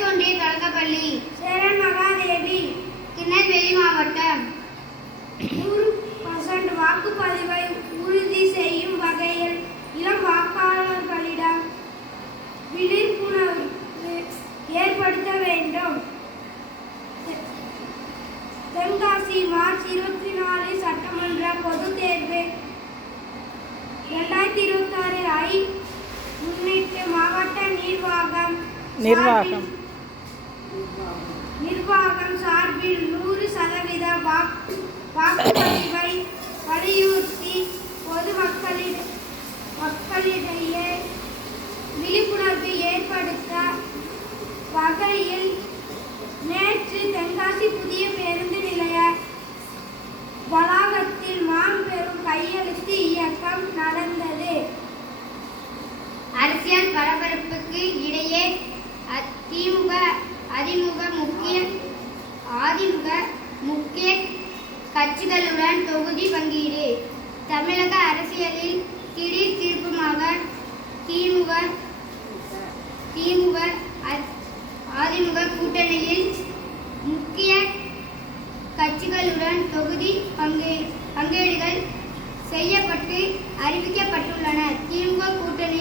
ஊராட்சி ஒன்றிய தொடக்கப்பள்ளி சேரன் மகாதேவி. திருநெல்வேலி மாவட்டம். 100% வாக்குப்பதிவை உறுதி செய்யும் வகையில் இளம் வாக்காளர்களிடம் விழிப்புணர்வு ஏற்படுத்த வேண்டும். தென்காசி மார்ச் 24 சட்டமன்ற பொதுத் தேர்வு 2026 ஐ முன்னிட்டு மாவட்ட நிர்வாகம் சார்பில் 100% வாக்குப்பதிவை வலியுறுத்தி மக்களிடையே விழிப்புணர்வு ஏற்படுத்த வகையில் நேற்று தென்காசி புதிய பேருந்து நிலைய வளாகத்தில் மாபெரும் கையெழுத்து இயக்கம் நடந்தது. அரசியல் பரபரப்புக்கு இடையே அதிமுக முக்கிய கட்சிகளுடன் தொகுதி பங்கீடு. தமிழக அரசியலில் திடீர் திருப்பமாக அதிமுக கூட்டணியில் முக்கிய கட்சிகளுடன் தொகுதி பங்கீடுகள் செய்யப்பட்டு அறிவிக்கப்பட்டுள்ளன. திமுக கூட்டணி